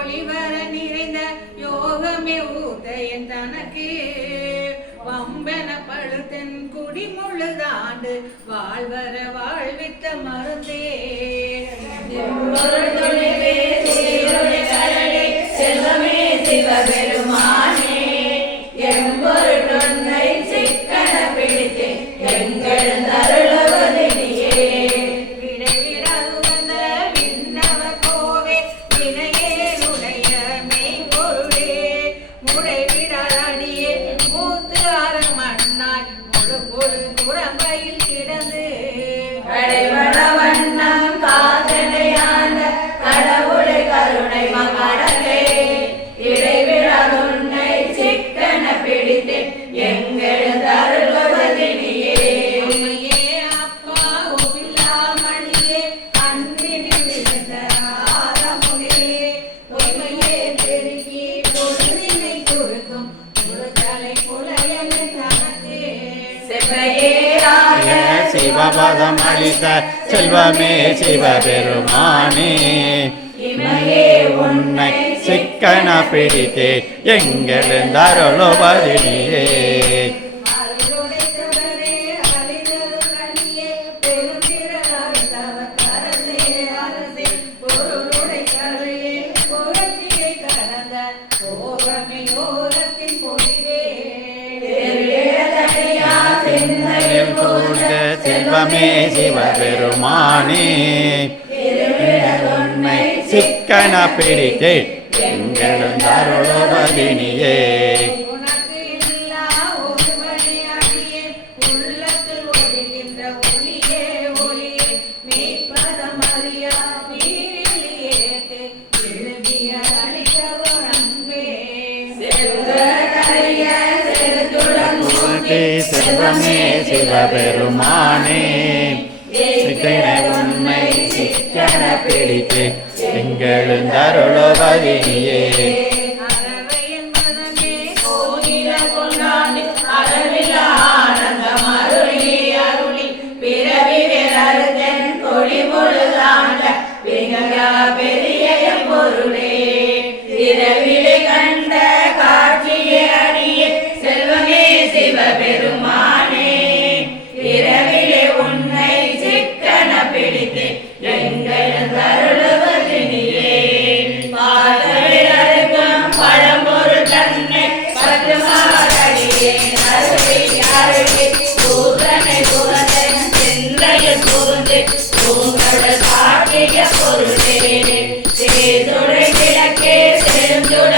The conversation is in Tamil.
ஒளிவர நிறைந்த யோகமே ஊத்தையன் தனக்கு வம்பென பழுத்தன் குடி முழுதாண்டு வாழ்வர வாழ்வித்த மருந்தே செல்வமே சிவபெருமானே எம்பொருளை சிக்கன பிடித்து எங்கள் தருளவதினியே விடைவிடாது வந்த விண்ணவ கோவே வினையேனுடைய மெய்பொருளே முடைவிடாடியே மூத்து அரமண்ணாய் முழு பொழு குரம்பையில் கிடந்து கடைவட வண்ணம் காதனையான கடவுளை கருணை மகடலே இடைவிடாதுன்னை சிக்கன பிடித்து எங்கள் தருள்வதினியே அப்பா ஒப்பில்லாமணியே அன்பினி விழுந்தராரமுதே பொய்மையே பெருகி பொருளினை கொடுக்கும் முழுதலை புலையன தனக்கு செவ்வையேராய சிவபதம் அளித்த செல்வமே சிவபெருமானே இமையே உன்னை சிக்கன பிடித்தே எங்கள் தருளுவதினியே செல்வமே சிவபெருமானே உன்னை சிக்கன பிடித்தே எங்கள் தருளுவதினியே செல்வமே சிவபெருமானே உன்னை சிக்கன பிடித்து எங்கள் தருளுவதினியே பெரிய பொருளே இரவிலே கண்ட காட்சியே அடியே செல்வமே சிவபெருமானே இரவிலே உன்னை சிக்கன பிடித்து எங்கள் தருளுவதினியே பாதவிலருக்கும் பழம்பொருள் தன்னை பத்துமாரடியே அருளி அருளி பூதனை புகழன் சிந்தையில் புகுந்து உங்கள் காட்டிய பொருளே சேதுடை கிழக்கே செழுந்துட